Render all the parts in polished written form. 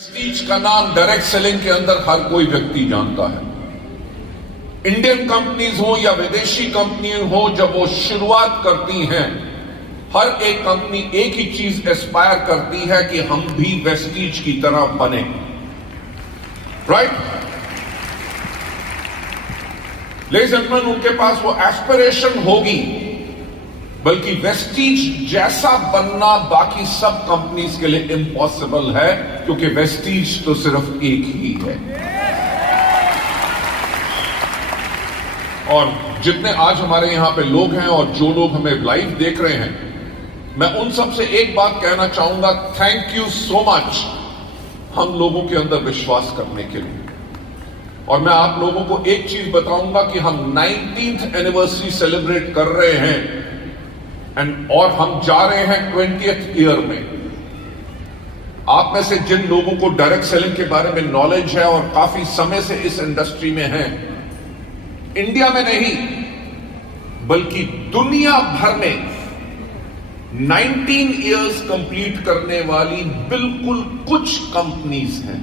Vestige का नाम direct selling के अंदर हर कोई व्यक्ति जानता है। इंडियन कंपनीज हो या विदेशी कंपनी हो, जब वो शुरुआत करती हैं, हर एक कंपनी एक ही चीज एस्पायर करती है कि हम भी वेस्टीज की तरह बने, राइट? लेडीज एंड जेंटलमैन, उनके पास वो एस्पिरेशन होगी, बल्कि वेस्टीज जैसा बनना बाकी सब कंपनीज के लिए इम्पॉसिबल है, क्योंकि वेस्टीज तो सिर्फ एक ही है। और जितने आज हमारे यहां पे लोग हैं और जो लोग हमें लाइव देख रहे हैं, मैं उन सब से एक बात कहना चाहूंगा, थैंक यू सो मच हम लोगों के अंदर विश्वास करने के लिए। और मैं आप लोगों को एक चीज बताऊंगा कि हम 19th एनिवर्सरी सेलिब्रेट कर रहे हैं और हम जा रहे हैं 20th ईयर में। आप में से जिन लोगों को डायरेक्ट सेलिंग के बारे में नॉलेज है और काफी समय से इस इंडस्ट्री में हैं, इंडिया में नहीं बल्कि दुनिया भर में 19 इयर्स कंप्लीट करने वाली बिल्कुल कुछ कंपनीज हैं,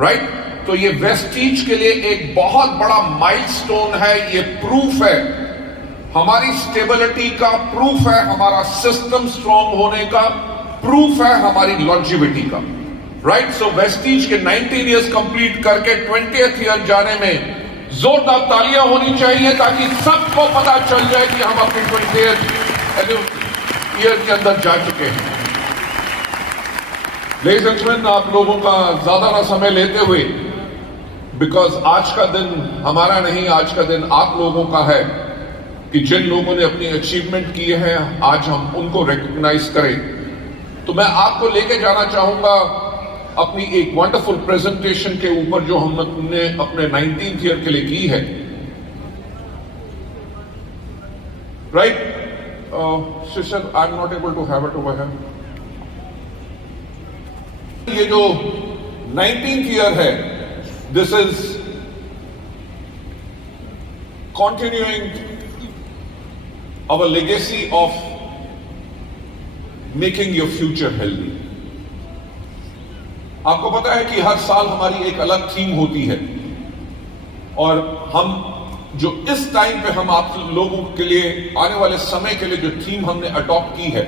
राइट? तो ये वेस्टीज के लिए एक बहुत बड़ा माइलस्टोन है, ये प्रूफ है हमारी स्टेबिलिटी का, प्रूफ है हमारा सिस्टम स्ट्रांग होने का, प्रूफ है हमारी लॉन्जिविटी का, राइट? सो वेस्टीज के 19 इयर्स कंप्लीट करके 20th ईयर जाने में जोरदार तालियां होनी चाहिए, ताकि सबको पता चल जाए कि हम अपनी 20th ईयर के अंदर जा चुके हैं। लेडीज एंड जेंटलमैन, आप लोगों का ज्यादा ना समय लेते हुए, बिकॉज आज का दिन हमारा नहीं, आज का दिन आप लोगों का है, कि जिन लोगों ने अपनी अचीवमेंट किए हैं आज हम उनको रिकॉग्नाइज करें। तो मैं आपको लेके जाना चाहूंगा अपनी एक वंडरफुल प्रेजेंटेशन के ऊपर, जो हमने अपने 19th ईयर के लिए की है, right? Sister, I am not able to have it over here. ये जो 19th ईयर है, this is continuing our legacy of making your future healthy। आपको पता है कि हर साल हमारी एक अलग थीम होती है, और हम जो इस टाइम पे हम आप लोगों के लिए आने वाले समय के लिए जो थीम हमने अडॉप्ट की है,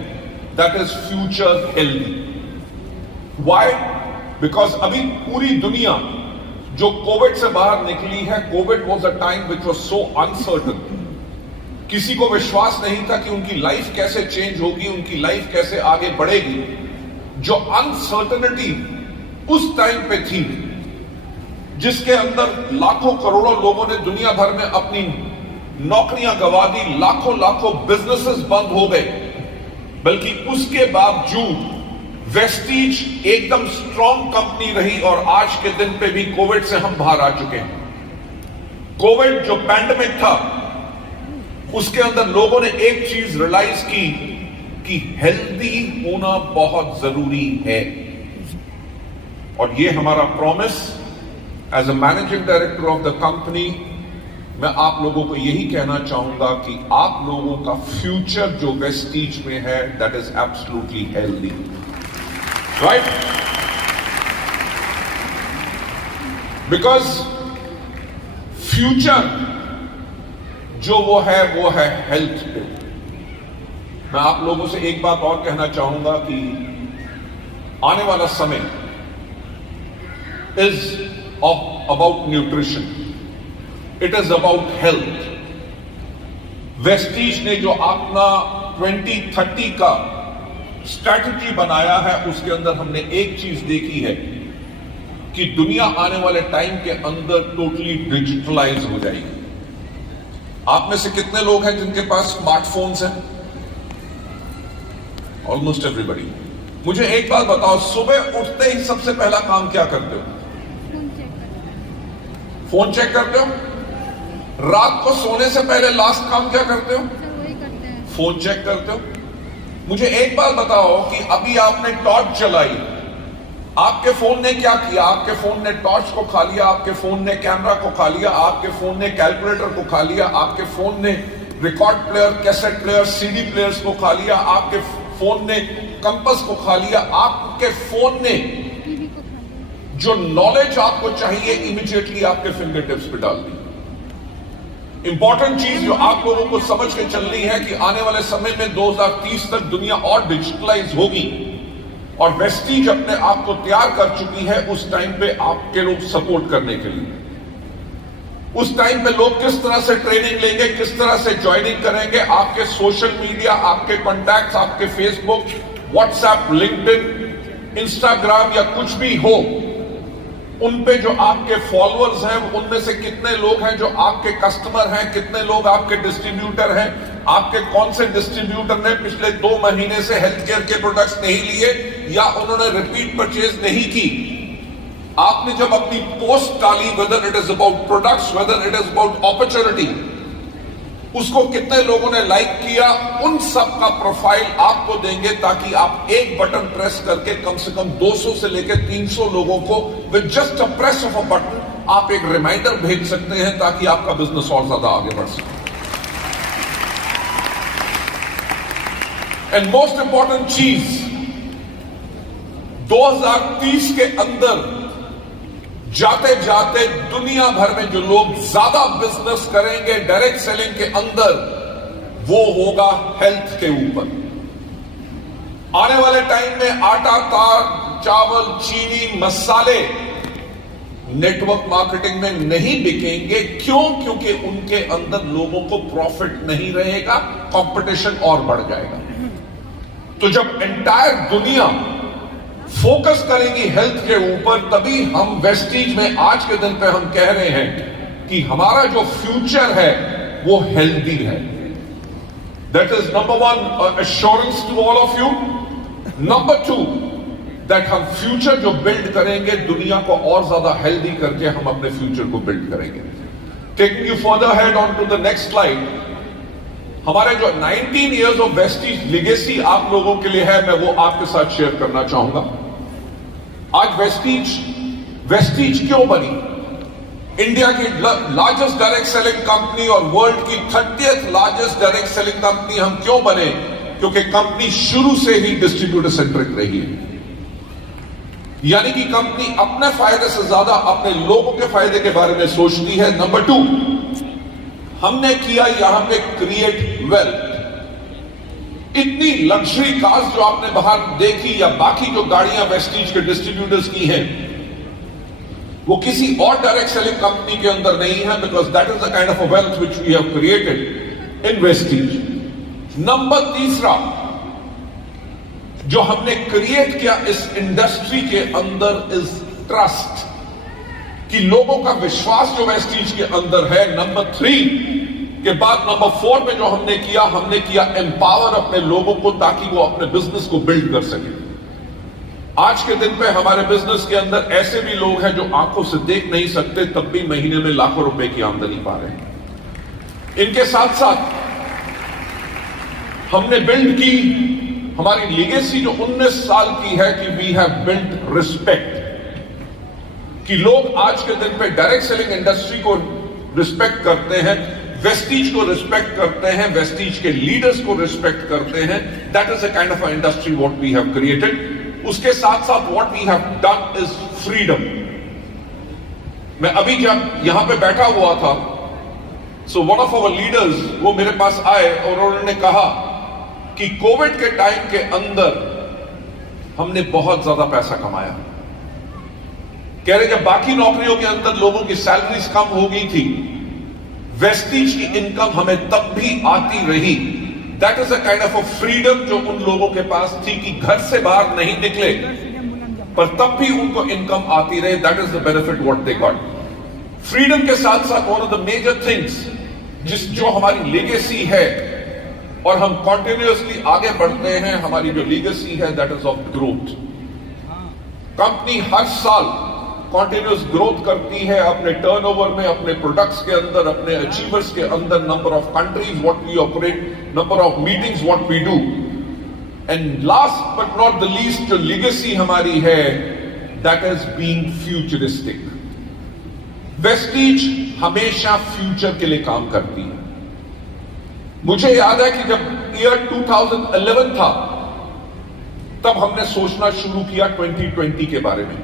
that is future healthy. Why? Because अभी पूरी दुनिया जो कोविड से बाहर निकली है, Covid was a time which was so uncertain. किसी को विश्वास नहीं था कि उनकी लाइफ कैसे चेंज होगी, उनकी लाइफ कैसे आगे बढ़ेगी। जो अनसर्टनिटी उस टाइम पे थी, जिसके अंदर लाखों करोड़ों लोगों ने दुनिया भर में अपनी नौकरियां गंवा दी, लाखों लाखों बिजनेसेस बंद हो गए, बल्कि उसके बावजूद वेस्टीज एकदम स्ट्रॉन्ग कंपनी रही, और आज के दिन पे भी कोविड से हम बाहर आ चुके हैं। कोविड जो पैंडेमिक था, उसके अंदर लोगों ने एक चीज रियलाइज की कि हेल्दी होना बहुत जरूरी है। और ये हमारा promise as a managing director of the company, मैं आप लोगों को यही कहना चाहूंगा कि आप लोगों का फ्यूचर जो वेस्टीज में है, that is absolutely healthy, right? Because future जो वो है हेल्थ पे। मैं आप लोगों से एक बात और कहना चाहूंगा कि आने वाला समय is about nutrition, it is about health. Vestige ने जो अपना 2030 का स्ट्रैटेजी बनाया है, उसके अंदर हमने एक चीज देखी है कि दुनिया आने वाले टाइम के अंदर टोटली डिजिटलाइज हो जाएगी। आप में से कितने लोग हैं जिनके पास स्मार्टफोन्स हैं? Almost everybody. मुझे एक बात बताओ, सुबह उठते ही सबसे पहला काम क्या करते हो? फोन चेक करते हो। रात को सोने से पहले लास्ट काम क्या करते हो? फोन चेक करते हो। मुझे एक बात बताओ कि अभी आपने टॉर्च जलाई, आपके फोन ने क्या किया? आपके फोन ने टॉर्च को खा लिया, आपके फोन ने कैमरा को खा लिया, आपके फोन ने कैलकुलेटर को खा लिया, आपके फोन ने record player, cassette player, CD players को खा लिया, आपके फोन ने कंपास को खा लिया, आपके फोन ने जो नॉलेज आपको चाहिए इमीडिएटली आपके फिंगर टिप्स पे डाल दी। इंपॉर्टेंट चीज जो आप लोगों को समझ के चलनी है कि आने वाले समय में 2030 तक दुनिया और डिजिटलाइज होगी और वेस्टीज अपने आप को तैयार कर चुकी है उस टाइम पे आपके लोग सपोर्ट करने के लिए। उस टाइम पे लोग किस तरह से ट्रेनिंग लेंगे, किस तरह से ज्वाइनिंग करेंगे, आपके सोशल मीडिया, आपके कॉन्टैक्ट्स, आपके फेसबुक, व्हाट्सएप, लिंक्डइन, इंस्टाग्राम या कुछ भी हो, उन पे जो आपके फॉलोअर्स हैं उनमें से कितने लोग हैं जो आपके कस्टमर हैं, कितने लोग आपके डिस्ट्रीब्यूटर हैं, आपके कौन से डिस्ट्रीब्यूटर ने पिछले 2 महीने से हेल्थ केयर के प्रोडक्ट्स नहीं लिए या उन्होंने रिपीट परचेज नहीं की। आपने जब अपनी पोस्ट डाली, whether it is about products, whether it is about opportunity, उसको कितने लोगों ने लाइक किया, उन सब का प्रोफाइल आपको देंगे ताकि आप एक बटन प्रेस करके कम से कम 200 से लेकर 300 लोगों को with just a press of a button आप एक रिमाइंडर भेज सकते हैं ताकि आपका बिजनेस और ज्यादा आगे बढ़ सके। एंड मोस्ट इंपॉर्टेंट चीज, 2030 के अंदर जाते जाते दुनिया भर में जो लोग ज्यादा बिजनेस करेंगे डायरेक्ट सेलिंग के अंदर, वो होगा हेल्थ के ऊपर। आने वाले टाइम में आटा, दाल, चावल, चीनी, मसाले नेटवर्क मार्केटिंग में नहीं बिकेंगे। क्यों? क्योंकि उनके अंदर लोगों को प्रॉफिट नहीं रहेगा, कंपटीशन और बढ़ जाएगा। तो जब एंटायर दुनिया फोकस करेगी हेल्थ के ऊपर, तभी हम वेस्टीज में आज के दिन पे हम कह रहे हैं कि हमारा जो फ्यूचर है वो हेल्दी है। That is number 1 assurance to all of you. Number 2 that हम फ्यूचर जो बिल्ड करेंगे दुनिया को और ज्यादा हेल्दी करके हम अपने फ्यूचर को बिल्ड करेंगे। Taking you further head on to the next slide, हमारे जो 19 इयर्स ऑफ वेस्टीज लेगेसी आप लोगों के लिए है, मैं वो आपके साथ शेयर करना चाहूंगा। आज वेस्टीज क्यों बनी? इंडिया की लार्जेस्ट डायरेक्ट सेलिंग कंपनी और वर्ल्ड की 30th largest direct selling company हम क्यों बने? क्योंकि कंपनी शुरू से ही डिस्ट्रीब्यूटर सेंट्रिक रही है। यानी कि कंपनी अपने फायदे से ज्यादा अपने लोगों के फायदे के बारे में सोचती है। नंबर 2, हमने किया यहां पे क्रिएट वेल्थ। इतनी लग्जरी कार्स जो आपने बाहर देखी या बाकी जो गाड़ियां वेस्टीज के डिस्ट्रीब्यूटर्स की हैं, वो किसी और डायरेक्ट सेलिंग कंपनी के अंदर नहीं है, because that is the kind of a wealth which we have created in Vestige. Number 3 जो हमने क्रिएट किया इस इंडस्ट्री के अंदर इज ट्रस्ट, कि लोगों का विश्वास जो वेस्टीज के अंदर है। नंबर 3 के बाद नंबर 4 में जो हमने किया एम्पावर अपने लोगों को ताकि वो अपने बिजनेस को बिल्ड कर सके। आज के दिन पे हमारे बिजनेस के अंदर ऐसे भी लोग हैं जो आंखों से देख नहीं सकते, तब भी महीने में लाखों रुपए की आमदनी पा रहे हैं। इनके साथ साथ हमने बिल्ड की हमारी लीगेसी जो 19 साल की है कि वी हैव बिल्ट रिस्पेक्ट, कि लोग आज के दिन पे डायरेक्ट सेलिंग इंडस्ट्री को रिस्पेक्ट करते हैं, वेस्टीज को रिस्पेक्ट करते हैं, वेस्टीज के लीडर्स को रिस्पेक्ट करते हैं। That is a kind of industry what we have created. उसके साथ साथ what we have done is freedom. मैं अभी जब यहां पे बैठा हुआ था, so one of our leaders वो मेरे पास आए और उन्होंने कहा कि कोविड के टाइम के अंदर हमने बहुत ज्यादा पैसा कमाया। कह रहे जब बाकी नौकरियों के अंदर लोगों की सैलरीज कम हो गई थी, वेस्टीज की इनकम हमें तब भी आती रही। That is a kind of a freedom जो उन लोगों के पास थी कि घर से बाहर नहीं निकले पर तब भी उनको इनकम आती रहे। That is the benefit what they got. Freedom के साथ साथ one of the major things जो हमारी लेगेसी है और हम कंटिन्यूअसली आगे बढ़ते हैं, हमारी जो लेगेसी है that is of growth. Company हर साल कॉन्टिन्यूस ग्रोथ करती है अपने टर्नओवर में, अपने प्रोडक्ट्स के अंदर, अपने अचीवर्स के अंदर, number of countries what we operate, number of meetings what we do. And last but not the least जो लीगेसी हमारी है that is being futuristic. Vestige हमेशा फ्यूचर के लिए काम करती है। मुझे याद है कि जब ईयर 2011 था तब हमने सोचना शुरू किया 2020 के बारे में।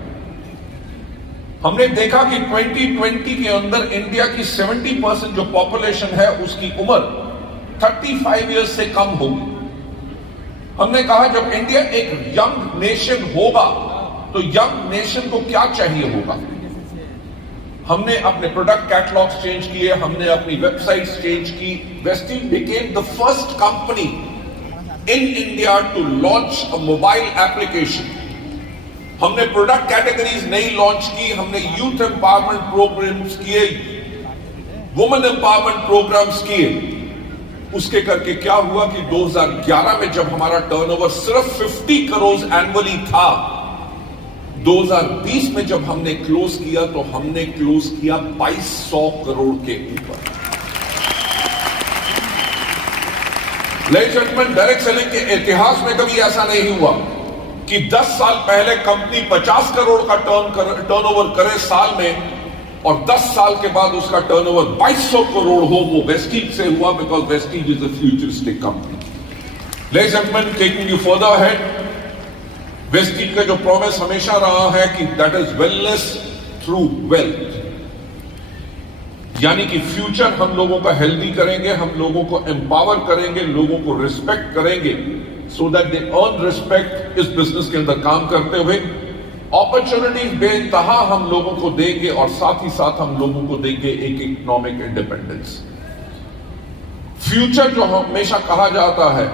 हमने देखा कि 2020 के अंदर इंडिया की 70% जो पॉपुलेशन है उसकी उम्र 35 इयर्स से कम होगी। हमने कहा जब इंडिया एक यंग नेशन होगा तो यंग नेशन को क्या चाहिए होगा। हमने अपने प्रोडक्ट कैटलॉग्स चेंज किए, हमने अपनी वेबसाइट्स चेंज की। Vestige became the first company in India to launch a mobile application. हमने प्रोडक्ट कैटेगरीज नई लॉन्च की, हमने यूथ एम्पावरमेंट प्रोग्राम्स किए, वुमेन एम्पावरमेंट प्रोग्राम्स किए। उसके करके क्या हुआ कि 2011 में जब हमारा टर्नओवर सिर्फ 50 करोड़ एनुअली था, 2020 में जब हमने क्लोज किया तो हमने क्लोज किया 2200 करोड़ के ऊपर। Ladies and gentleman, direct selling के इतिहास में कभी ऐसा नहीं हुआ कि 10 साल पहले कंपनी 50 करोड़ का टर्नओवर करे साल में और 10 साल के बाद उसका टर्नओवर 2200 करोड़ हो। वो वेस्टीज से हुआ, because Vestige is a futuristic company. Ladies and gentleman, taking you further ahead, Vestige का जो प्रॉमिस हमेशा रहा है कि that is wellness through wealth, यानी कि फ्यूचर हम लोगों का हेल्दी करेंगे, हम लोगों को एम्पावर करेंगे, लोगों को रिस्पेक्ट करेंगे, so that they earn respect इस बिजनेस के अंदर काम करते हुए। अपॉर्चुनिटीज बेइंतहा हम लोगों को देंगे और साथ ही साथ हम लोगों को देंगे एक इकोनॉमिक इंडिपेंडेंस। फ्यूचर जो हमेशा कहा जाता है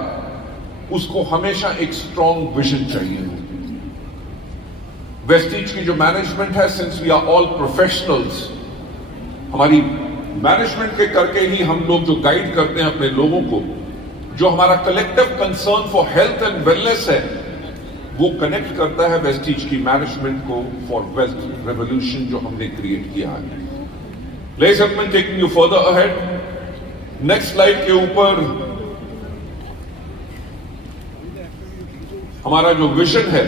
उसको हमेशा एक स्ट्रॉन्ग विजन चाहिए। वेस्टीज की जो मैनेजमेंट है, since we are all professionals, हमारी मैनेजमेंट के करके ही हम लोग जो गाइड करते हैं अपने लोगों को, जो हमारा collective concern for health and wellness है, वो कनेक्ट करता है वेस्टीज की मैनेजमेंट को फॉर वेल्थ रेवोल्यूशन जो हमने क्रिएट किया है। Ladies and gentleman, taking you further ahead, next slide के ऊपर हमारा जो विजन है,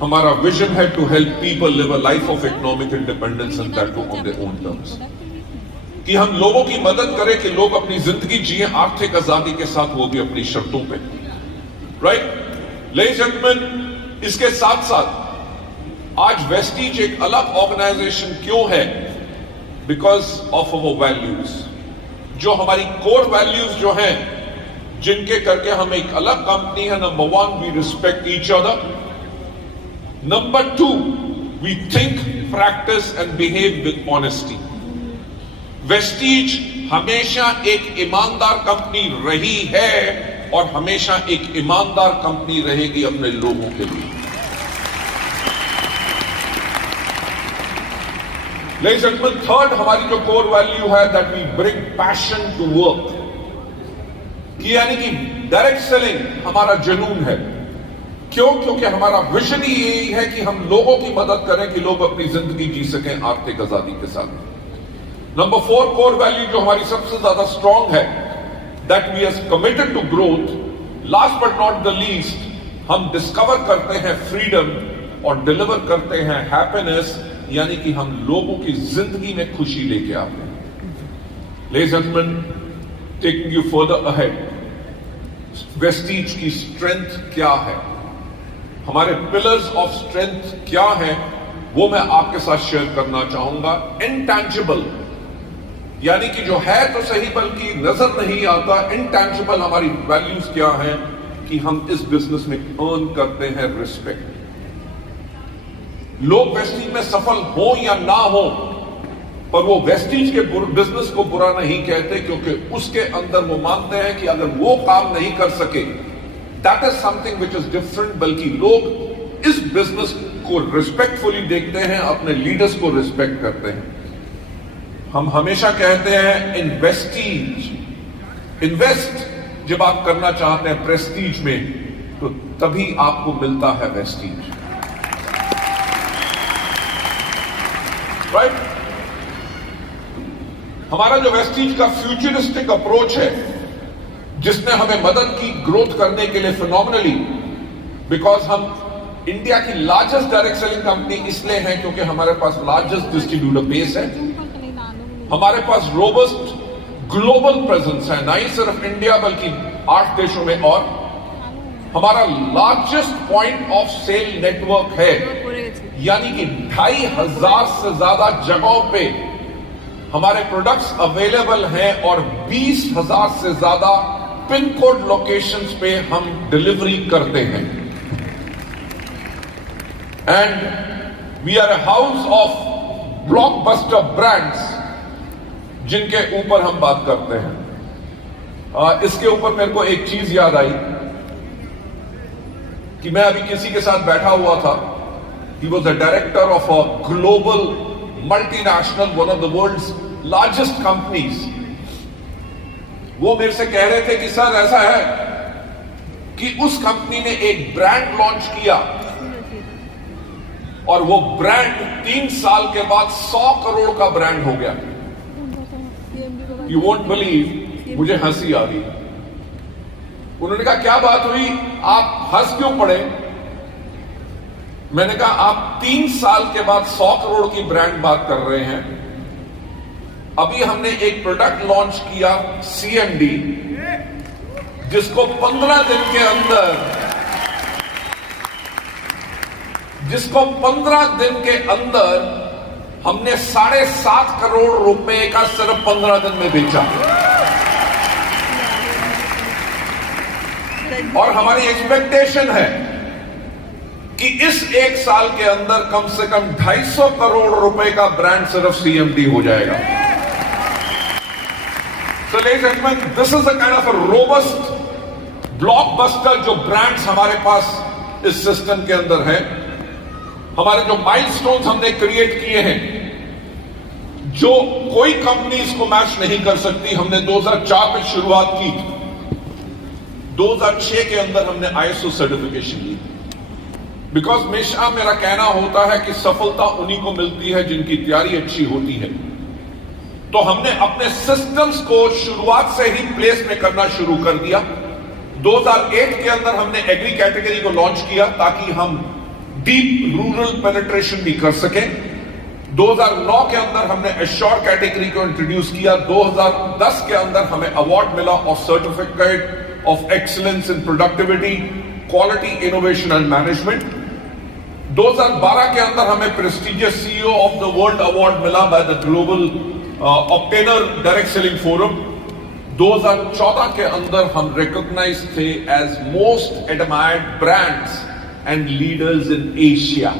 हमारा विजन है to help people live a life of economic independence and that too on their own terms, कि हम लोगों की मदद करें कि लोग अपनी जिंदगी जिए आर्थिक आजादी के साथ, वो भी अपनी शर्तों पे। राइट लेडीज एंड जेंटलमैन, इसके साथ साथ आज वेस्टीज एक अलग ऑर्गेनाइजेशन क्यों है? बिकॉज ऑफ अवर वैल्यूज, जो हमारी कोर वैल्यूज जो हैं, जिनके करके हम एक अलग कंपनी है। Number 1, we respect each other. Number 2, we think, practice and behave with honesty. Vestige हमेशा एक ईमानदार कंपनी रही है और हमेशा एक ईमानदार कंपनी रहेगी अपने लोगों के लिए। लेडीज एंड जेंटलमैन, थर्ड हमारी जो कोर वैल्यू है, that we bring passion to work, कि यानी कि डायरेक्ट सेलिंग हमारा जुनून है। क्यों? क्योंकि हमारा विजन ही यही है कि हम लोगों की मदद करें कि लोग अपनी जिंदगी जी सकें आर्थिक आजादी के साथ। नंबर 4 कोर वैल्यू जो हमारी सबसे ज्यादा स्ट्रॉन्ग है, that we are committed to growth. Last but not the least, हम डिस्कवर करते हैं फ्रीडम और डिलीवर करते हैं हैप्पीनेस, यानी कि हम लोगों की जिंदगी में खुशी लेके आते हैं। Ladies and gentleman, taking you further ahead, Vestige की स्ट्रेंथ क्या है, हमारे पिलर्स ऑफ स्ट्रेंथ क्या है, वो मैं आपके साथ शेयर करना चाहूंगा। इनटैंजिबल, यानी कि जो है तो सही बल्कि नजर नहीं आता, इनटैंजिबल हमारी वैल्यूज क्या हैं, कि हम इस बिजनेस में अर्न करते हैं रिस्पेक्ट। लोग वेस्टीज में सफल हो या ना हो, पर वो वेस्टीज के बिजनेस को बुरा नहीं कहते, क्योंकि उसके अंदर वो मानते हैं कि अगर वो काम नहीं कर सके, that is something which is different. बल्कि लोग इस बिजनेस को रिस्पेक्टफुली देखते हैं, अपने लीडर्स को रिस्पेक्ट करते हैं। हम हमेशा कहते हैं इन्वेस्ट जब आप करना चाहते हैं प्रेस्टीज में, तो तभी आपको मिलता है वेस्टीज। राइट? हमारा जो वेस्टीज का फ्यूचरिस्टिक अप्रोच है, जिसने हमें मदद की ग्रोथ करने के लिए फिनोमिनली, बिकॉज हम इंडिया की लार्जेस्ट डायरेक्ट सेलिंग कंपनी इसलिए हैं क्योंकि हमारे पास लार्जेस्ट डिस्ट्रीब्यूटर बेस है, हमारे पास रोबस्ट ग्लोबल प्रेजेंस है, नहीं सिर्फ इंडिया बल्कि 8 देशों में, और हमारा largest point of sale network है। यानी कि 2500 से ज्यादा जगहों पे हमारे प्रोडक्ट्स अवेलेबल हैं और 20,000 से ज्यादा पिन कोड लोकेशंस पे हम डिलीवरी करते हैं। And we are a house of blockbuster brands जिनके ऊपर हम बात करते हैं। इसके ऊपर मेरे को एक चीज याद आई कि मैं अभी किसी के साथ बैठा हुआ था। He was the director of a global multinational, one of the world's largest companies. वो मेरे से कह रहे थे कि सर ऐसा है कि उस कंपनी ने एक ब्रांड लॉन्च किया और वो ब्रांड 3 साल के बाद 100 करोड़ का ब्रांड हो गया। यू वोंट बिलीव, मुझे हंसी आ गई। उन्होंने कहा क्या बात हुई, आप हंस क्यों पड़े? मैंने कहा आप 3 साल के बाद 100 करोड़ की ब्रांड बात कर रहे हैं। अभी हमने एक प्रोडक्ट लॉन्च किया CMD, जिसको 15 दिन के अंदर हमने 7.5 करोड़ रुपए का सिर्फ 15 दिन में बेचा। और हमारी एक्सपेक्टेशन है कि इस 1 साल के अंदर कम से कम 250 करोड़ रुपए का ब्रांड सिर्फ CMD हो जाएगा। So ladies and gentlemen, this is a kind of a robust blockbuster जो ब्रांड्स हमारे पास इस सिस्टम के अंदर है। हमारे जो माइलस्टोन्स हमने क्रिएट किए हैं, जो कोई कंपनी इसको मैच नहीं कर सकती। हमने 2004 में शुरुआत की, 2006 के अंदर हमने ISO सर्टिफिकेशन ली। बिकॉज हमेशा मेरा कहना होता है कि सफलता उन्हीं को मिलती है जिनकी तैयारी अच्छी होती है। तो हमने अपने सिस्टम्स को शुरुआत से ही प्लेस में करना शुरू कर दिया। 2008 के अंदर हमने एग्री कैटेगरी को लॉन्च किया ताकि हम डीप रूरल पेनिट्रेशन भी कर सकें। 2009 के अंदर हमने एश्योर कैटेगरी को इंट्रोड्यूस किया। 2010 के अंदर हमें अवार्ड मिला और certificate of excellence in productivity, quality, innovation and management. 2012 के अंदर हमें prestigious CEO of the world award मिला by the global obtainer direct selling forum. 2014 के अंदर हम रिकॉग्नाइज थे as most admired brands and leaders in Asia.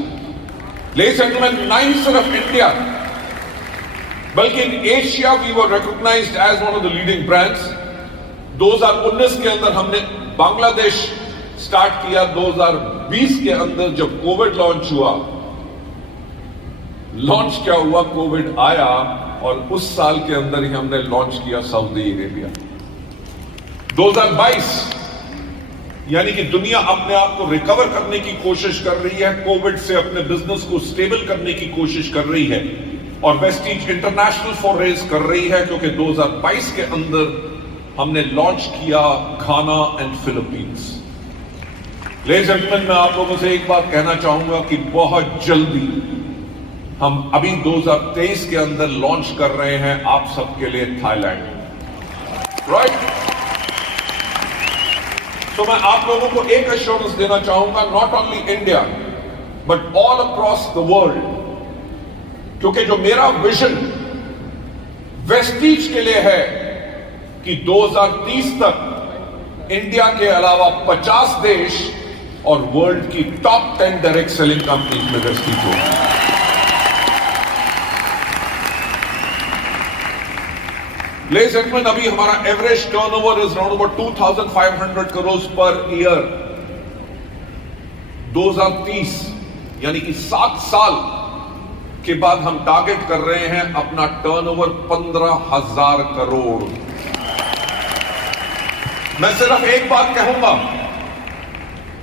Ladies and gentlemen, 9 सिर्फ India, बल्कि in Asia we were recognised as one of the leading brands. 2019 के अंदर हमने Bangladesh start किया। 2020 के अंदर जब कोविड लॉन्च हुआ, लॉन्च क्या हुआ, कोविड आया और उस साल के अंदर ही हमने लॉन्च किया सऊदी अरेबिया। 2022 यानी कि दुनिया अपने आप को रिकवर करने की कोशिश कर रही है, कोविड से अपने बिजनेस को स्टेबल करने की कोशिश कर रही है और वेस्टीज इंटरनेशनल फॉरेज कर रही है, क्योंकि 2022 के अंदर हमने लॉन्च किया Ghana and Philippines. Ladies and gentleman, मैं आप लोगों से एक बात कहना चाहूंगा कि बहुत जल्दी हम अभी 2023 के अंदर लॉन्च कर रहे हैं आप सबके लिए थाईलैंड, राइट? तो मैं आप लोगों को एक एश्योरेंस देना चाहूंगा, not only India but all across the world, क्योंकि जो मेरा विजन वेस्टीज के लिए है कि 2030 तक इंडिया के अलावा 50 देश और वर्ल्ड की टॉप 10 डायरेक्ट सेलिंग कंपनीज में वेस्टीज होगी। Ladies and gentlemen, अभी हमारा average turnover is around about 2,500 crore per year. 2030 यानी कि 7 साल के बाद हम टारगेट कर रहे हैं अपना टर्नओवर 15,000 करोड़। मैं सिर्फ एक बात कहूंगा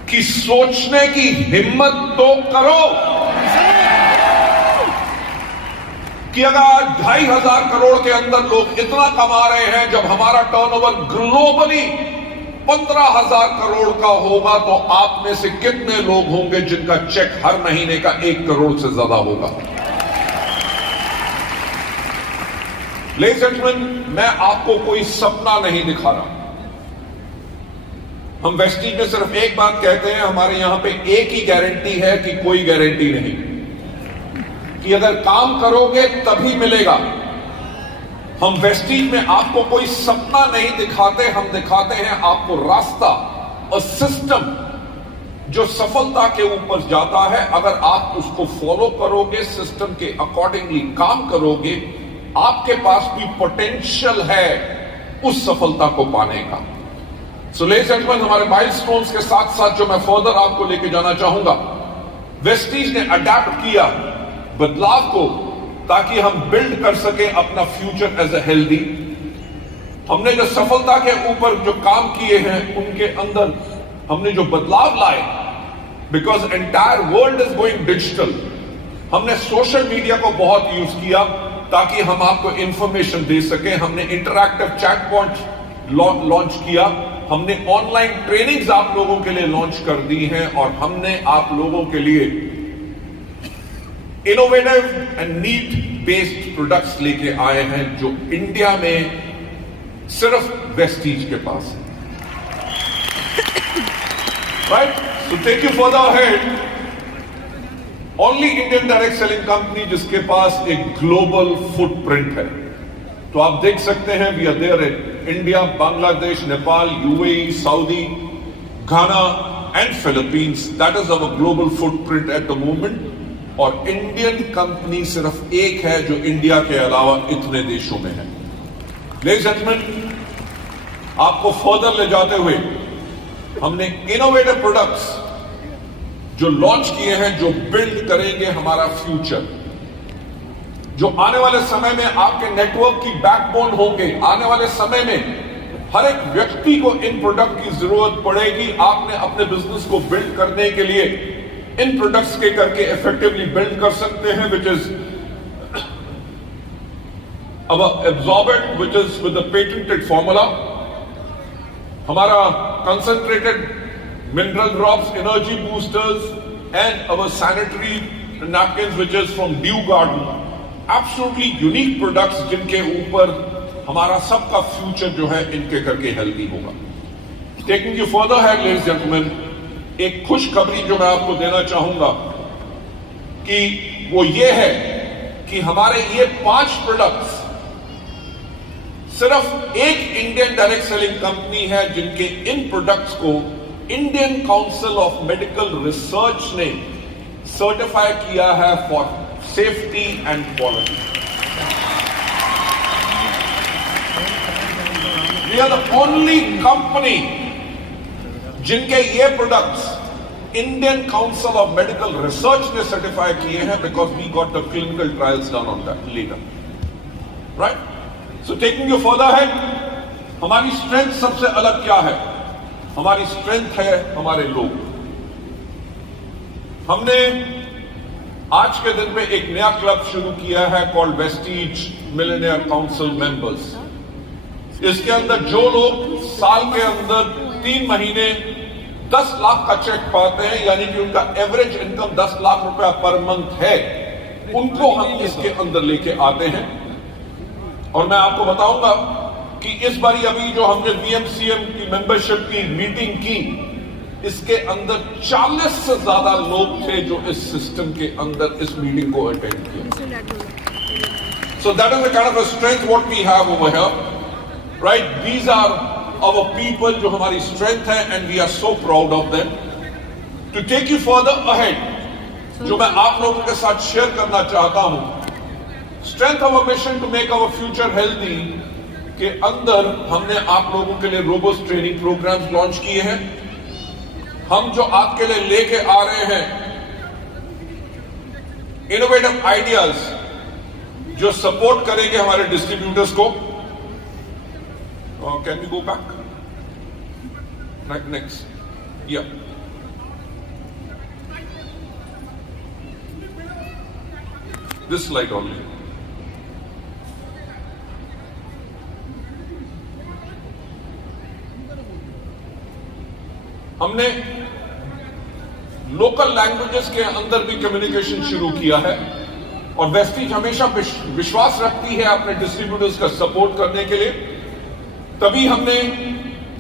कि सोचने की हिम्मत तो करो कि अगर 2,500 करोड़ के अंदर लोग इतना कमा रहे हैं, जब हमारा टर्नओवर ग्लोबली 15,000 करोड़ का होगा, तो आप में से कितने लोग होंगे जिनका चेक हर महीने का 1 करोड़ से ज्यादा होगा? लेडीज एंड जेंटलमैन, मैं आपको कोई सपना नहीं दिखा रहा। हम वेस्टीज में सिर्फ एक बात कहते हैं, हमारे यहां पे एक ही गारंटी है कि कोई गारंटी नहीं। कि अगर काम करोगे तभी मिलेगा। हम वेस्टीज में आपको कोई सपना नहीं दिखाते, हम दिखाते हैं आपको रास्ता और सिस्टम जो सफलता के ऊपर जाता है। अगर आप उसको फॉलो करोगे, सिस्टम के अकॉर्डिंगली काम करोगे, आपके पास भी पोटेंशियल है उस सफलता को पाने का। सो लेडीज एंड जेंटलमैन, हमारे माइलस्टोन्स के साथ साथ जो मैं फर्दर आपको लेके जाना चाहूंगा, वेस्टीज ने अडैप्ट किया बदलाव को ताकि हम बिल्ड कर सके अपना फ्यूचर एज ए हेल्दी। हमने जो सफलता के ऊपर जो काम किए हैं उनके अंदर हमने जो बदलाव लाए, because entire world is going digital, हमने सोशल मीडिया को बहुत यूज किया ताकि हम आपको इंफॉर्मेशन दे सके। हमने इंटरैक्टिव चैटबॉट लॉन्च किया, हमने ऑनलाइन ट्रेनिंग्स आप लोगों के लिए लॉन्च कर दी हैं, और हमने आप लोगों के लिए innovative and need based products लेके आए हैं जो इंडिया में सिर्फ वेस्टीज के पास है। Right, so take you further ahead, only Indian direct selling company जिसके पास एक ग्लोबल फुटप्रिंट है। तो आप देख सकते हैं we are there in India, Bangladesh, Nepal, UAE, Saudi, Ghana and Philippines. That is our global footprint at the moment. और इंडियन कंपनी सिर्फ एक है जो इंडिया के अलावा इतने देशों में है। लेडीज एंड जेंटलमैन, आपको फर्दर ले जाते हुए हमने इनोवेटिव प्रोडक्ट्स जो लॉन्च किए हैं, जो बिल्ड करेंगे हमारा फ्यूचर, जो आने वाले समय में आपके नेटवर्क की बैकबोन होंगे। आने वाले समय में हर एक व्यक्ति को इन प्रोडक्ट की जरूरत पड़ेगी। आपने अपने बिजनेस को बिल्ड करने के लिए इन प्रोडक्ट्स के करके इफेक्टिवली बिल्ड कर सकते हैं, which is our absorbent, which is with the patented formula, हमारा concentrated mineral drops, energy boosters and our sanitary napkins which is from dew garden. Absolutely unique products जिनके ऊपर हमारा सबका फ्यूचर जो है इनके करके हेल्दी होगा। टेकिंग यू फर्दर है लेडीज जेंटलमैन, एक खुशखबरी जो मैं आपको देना चाहूंगा कि वो ये है कि हमारे ये 5 प्रोडक्ट्स सिर्फ एक इंडियन डायरेक्ट सेलिंग कंपनी है जिनके इन प्रोडक्ट्स को Indian Council of Medical Research ने सर्टिफाई किया है for safety and quality. We are the only company जिनके ये products Indian Council of Medical Research ने सर्टिफाई किए हैं, because we got the clinical trials done on that letter. Right, so taking you further है, हमारी strength सबसे अलग क्या है? हमारी स्ट्रेंथ है हमारे लोग। हमने आज के दिन में एक नया क्लब शुरू किया है called Vestige millionaire council members. इसके अंदर जो लोग साल के अंदर 3 महीने 10 लाख का चेक पाते हैं, यानी कि उनका एवरेज इनकम 10 लाख रुपया पर मंथ है, उनको हम इसके अंदर लेके आते हैं। और मैं आपको बताऊंगा कि इस बारी अभी जो हमने वीएमसीएम की मेंबरशिप की मीटिंग की, इसके अंदर 40 से ज्यादा लोग थे जो इस सिस्टम के अंदर इस मीटिंग को अटेंड किया। So that is the kind of a strength what we have over here, right? These are our people जो हमारी strength है, and we are so proud of them. To take you further ahead, जो मैं आप लोगों के साथ share करना चाहता हूं, strength of our mission to make our future healthy के अंदर हमने आप लोगों के लिए robust training programs लॉन्च किए हैं। हम जो आपके लिए लेके आ रहे हैं innovative ideas जो सपोर्ट करेंगे हमारे डिस्ट्रीब्यूटर्स को। Can we go back? Right, next. Yeah. This slide only. हमने लोकल लैंग्वेजेस के अंदर भी कम्युनिकेशन शुरू किया है, और वेस्टीज हमेशा विश्वास रखती है अपने डिस्ट्रीब्यूटर्स का सपोर्ट करने के लिए। तभी हमने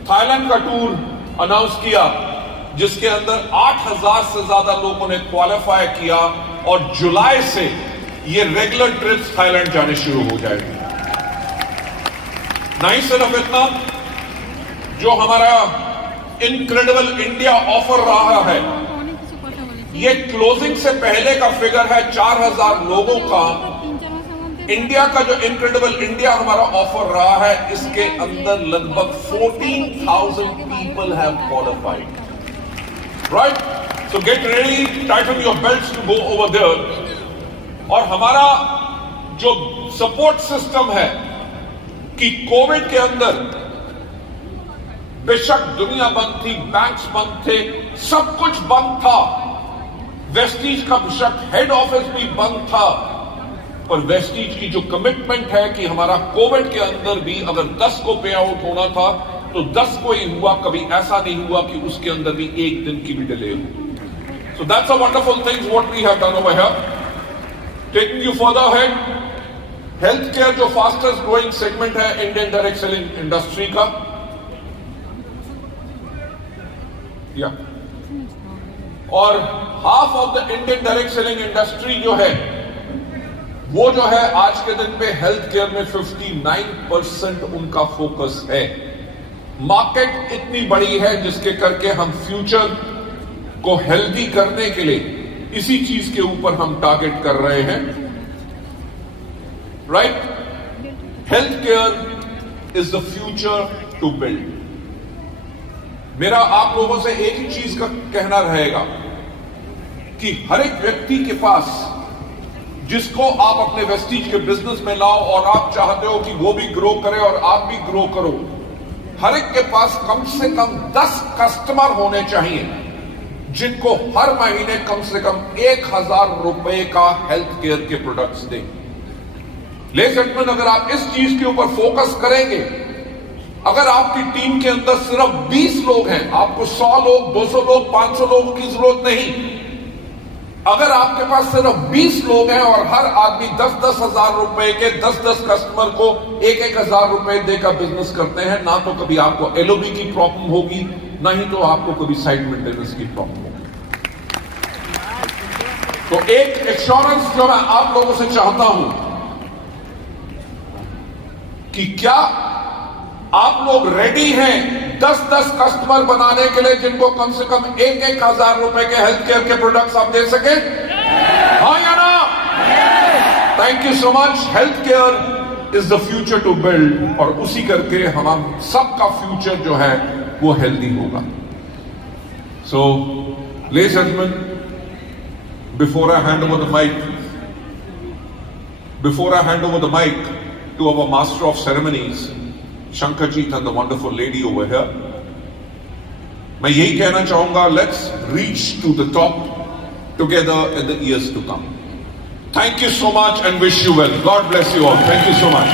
थाईलैंड का टूर अनाउंस किया, जिसके अंदर 8,000 से ज्यादा लोगों ने क्वालिफाई किया, और जुलाई से ये रेगुलर ट्रिप्स थाईलैंड जाने शुरू हो जाएगी। नहीं सिर्फ इतना, जो हमारा इनक्रेडिबल इंडिया ऑफर रहा है, ये क्लोजिंग से पहले का फिगर है 4000 लोगों का। इंडिया का जो इनक्रेडिबल इंडिया हमारा ऑफर रहा है, इसके अंदर लगभग 14,000 people have qualified, right? So get ready, tighten your belts to go over there. और हमारा जो सपोर्ट सिस्टम है कि कोविड के अंदर बेशक दुनिया बंद थी, बैंक्स बंद थे, सब कुछ बंद था, वेस्टीज का बेशक हेड ऑफिस भी बंद था, पर वेस्टीज की जो कमिटमेंट है कि हमारा कोविड के अंदर भी अगर 10 को पे आउट होना था तो 10 को ही हुआ, कभी ऐसा नहीं हुआ कि उसके अंदर भी एक दिन की भी डिले हो। So that's a wonderful things what we have done over here. Taking you further head, health care जो फास्टेस्ट ग्रोइंग सेगमेंट है इंडियन डायरेक्ट सेलिंग इंडस्ट्री का, या और half of the Indian direct selling industry जो है वो जो है आज के दिन पे हेल्थ केयर में 59% उनका फोकस है। मार्केट इतनी बड़ी है जिसके करके हम फ्यूचर को हेल्दी करने के लिए इसी चीज के ऊपर हम टारगेट कर रहे हैं, right? Health care is the future to build. मेरा आप लोगों से एक ही चीज का कहना रहेगा कि हर एक व्यक्ति के पास, जिसको आप अपने वेस्टीज के बिजनेस में लाओ और आप चाहते हो कि वो भी ग्रो करे और आप भी ग्रो करो, हर एक के पास कम से कम 10 कस्टमर होने चाहिए जिनको हर महीने कम से कम 1000 रुपए का हेल्थ केयर के प्रोडक्ट्स दें। लेडीज एंड जेंटलमैन, अगर आप इस चीज के ऊपर फोकस करेंगे, अगर आपकी टीम के अंदर सिर्फ 20 लोग हैं, आपको 100 लोग, 200 लोग, 500 लोगों की जरूरत नहीं, अगर आपके पास सिर्फ 20 लोग हैं और हर आदमी 10-10 हजार रुपए के 10-10 कस्टमर को 1-1 हजार रुपए देकर बिजनेस करते हैं, ना तो कभी आपको एलओबी की प्रॉब्लम होगी, ना ही तो आपको कभी साइट मेंटेनेंस की प्रॉब्लम होगी। तो एक एश्योरेंस जो मैं आप लोगों से चाहता हूं कि क्या आप लोग रेडी हैं 10-10 कस्टमर बनाने के लिए जिनको कम से कम 1-1 हजार रुपए के हेल्थ केयर के प्रोडक्ट्स आप दे सके? हाँ या ना? Thank you so much. Health care is the future to build, और उसी करके हम सबका फ्यूचर जो है वो हेल्दी होगा। So ladies and gentleman, before I hand over the mic to our master of ceremonies, Shankarjeet and the wonderful lady over here, मैं यही कहना चाहूंगा, let's reach to the top together in the years to come. Thank you so much and wish you well. God bless you all. Thank you so much.